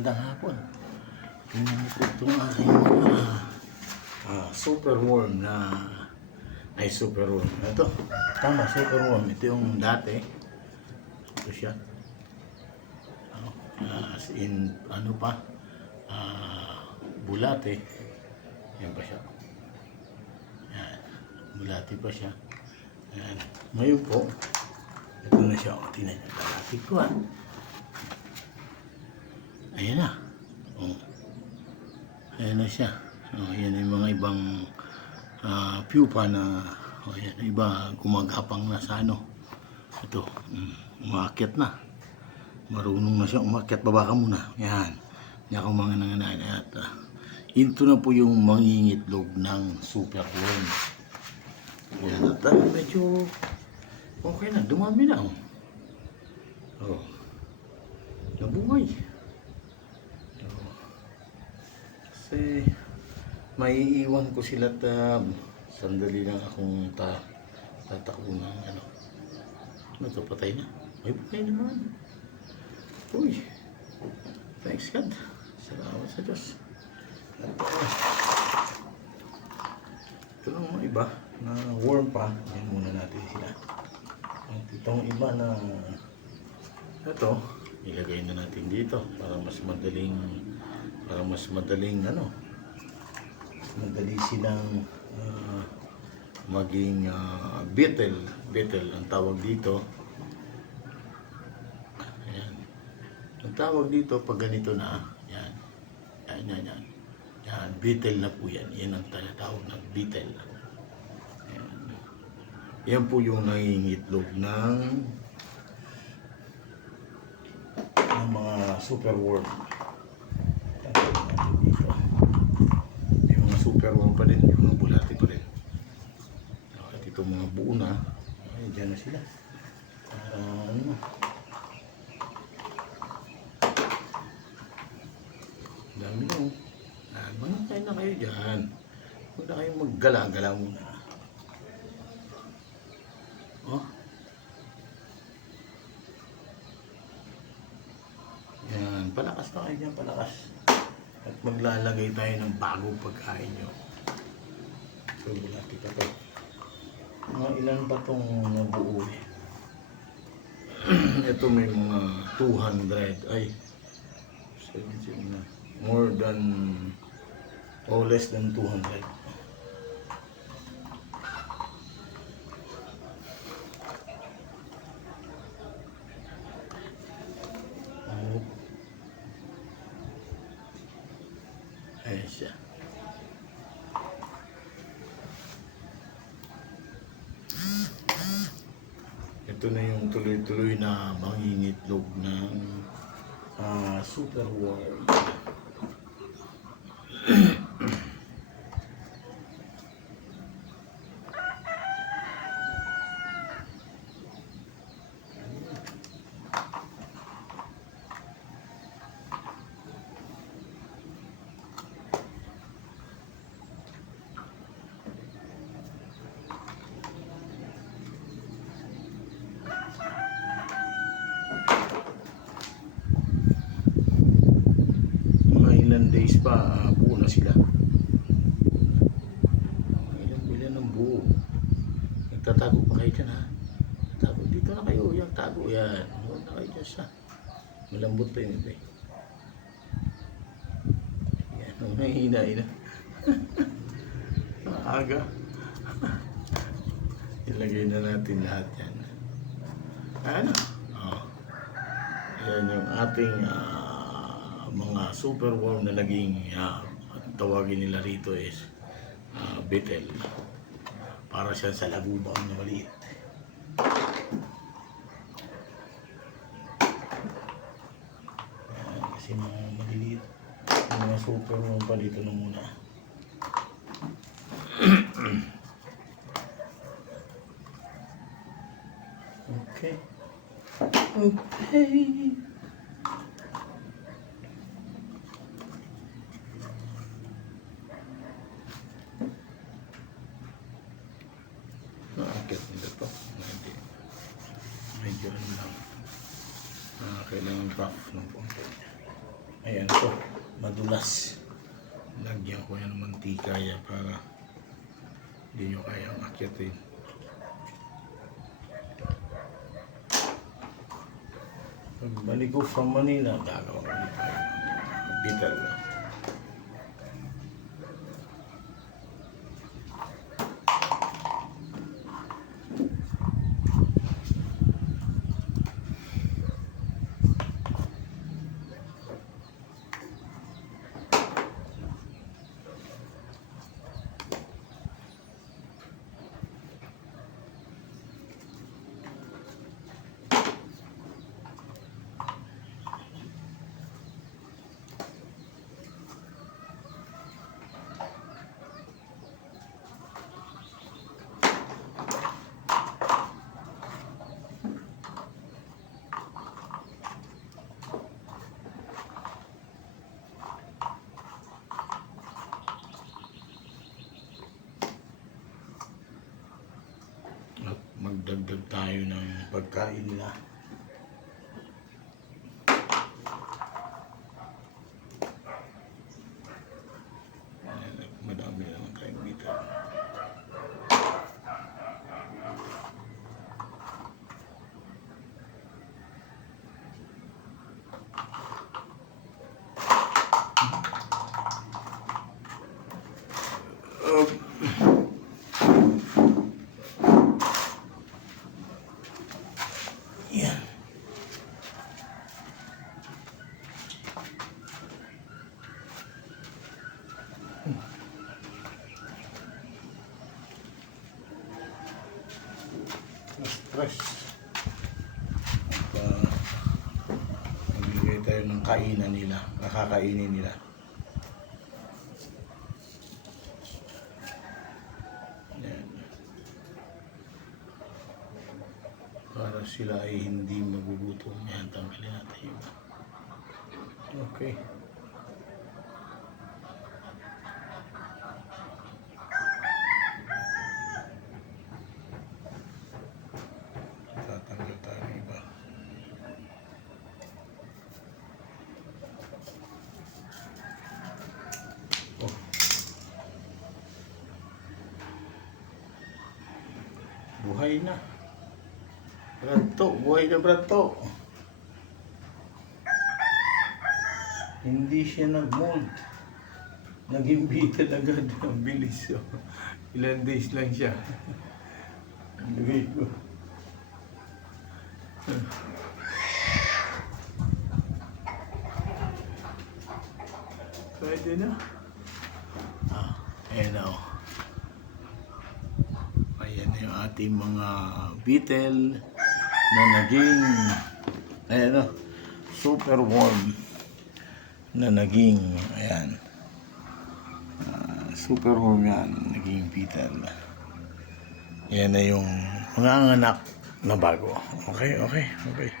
Magandang hapon. Tingnan niyo po itong aking superworm na superworm. Ito, tama, superworm. Ito yung dati. Ito siya. As in, ano pa, bulate. Yan pa siya. Yan, bulate pa siya. Yan. Ngayon po, ito na siya. O, tingnan niyo. Lalapit ko Ayan na. Oh. Ayan na siya. Oh, ayan yung mga ibang pupa na ayan, iba gumagapang na sa ano. Ito, umakyat na. Marunong na siya umakyat. Baba ka muna. Ayan. Yan ako mga nanganan. At ito na po yung mangingitlog ng superworm. Ayan. At medyo okay na. Dumami na. Oh. Nabuhay. Kasi maiiwan ko sila sandali lang akong tatakbo ng ano. Ito, patay na. Ay, patay naman. Uy. Thanks God. Salamat sa Diyos. At ito lang mga iba na worm pa. Yan muna natin sila. At itong iba na ito, ilagay na natin dito para mas madaling ano, madali silang maging beetle ang tawag dito. Ayan. Ang tawag dito pag ganito na, yan, beetle na po yan. Yan ang tinatawag ng beetle. Ayan. Yan po yung nangingitlog ng mga superworm. Yung mga superworm pa rin, yung mga bulati pa rin. At itong mga buo na, ay dyan na sila. Ano? Dami na mga kain na kayo dyan. Huwag na kayong maggala-gala muna. Oh. Yan, palakas na kayo dyan, palakas. At maglalagay tayo ng bagong pagkain nyo. So, bulati pa ito. Mga ilan ba itong nabuo Ito may mga 200. Ay, 17 na. More than or less than 200. Ayan siya. Ito na yung tuloy-tuloy na mangingitlog ng superworm. Ilan days pa buo na sila. Ilan ng buo. Nagtatago pa kayo dyan tago dito na kayo. Yung tago yan, huwag na kayo dyan sa malambot pa yun ito yan, mahihina aga. Ilagay na natin lahat yan. Ano? Yan yung ating mga superworm na naging tawagin nila rito is beetle. Para siya sa labubang na maliit. Kasi mga maliliit mga superworm pa dito na muna. Okay. Naakit nila to. Medyo ano lang. Kailangan rough ng konti. Ayan po, madulas. Lagyan ko yan ng mantika yan para hindi nyo kayang akyatin. Pagbalik ko from Manila, gagawa ko dito tayo ng bitter. At magdagdag tayo ng pagkain nila. Madami naman tayong bitter. Yan. Stress. Magbigay tayo ng kainan nila, nakakainin nila. Yan. Para sila ay hindi magugutom. Yan, tanggalin natin yun. Okay. Tatanggal tayo ng iba. Oh. Buhay na. Branto, buhay na branto. Hindi siya nag-mold. Nag-imbita agad. Ang bilis. Oh. Ilan days lang siya. Lagay ko. Pwede na. Ayan na. Ayan na yung ating mga beetle na naging ayan o, super warm na naging ayan super warm yan, naging beetle. Yan na yung mga anak na bago. Okay.